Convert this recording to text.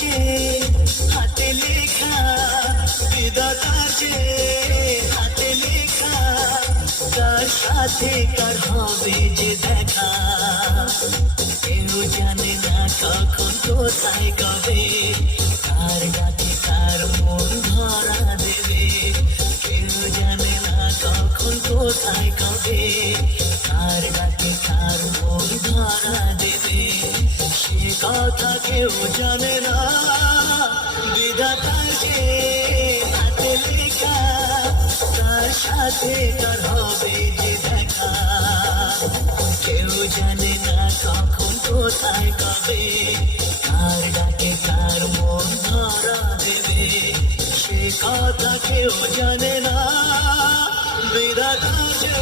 যে হাতে লেখা, বিধাতা যে হাতে লেখা, কার সাথে কার হবে যে দেখা, কেউ জানে না কখন কোথায় কবে, কার ডাকে কার মন ধরা দেবে, কেউ জানে না কখন কোথায় কবে, কার ডাকে কার মন ধরা দেবে, সে কথা কেউ জানে না। বিধাতা যে হাতে লেখা, তার সাথে কার হবে যে দেখা, কেউ জানে না কখন কোথায় কবে, কার ডাকে কার মন ধরা দেবে, সে কথা কেউ জানে না। বিধাতা যে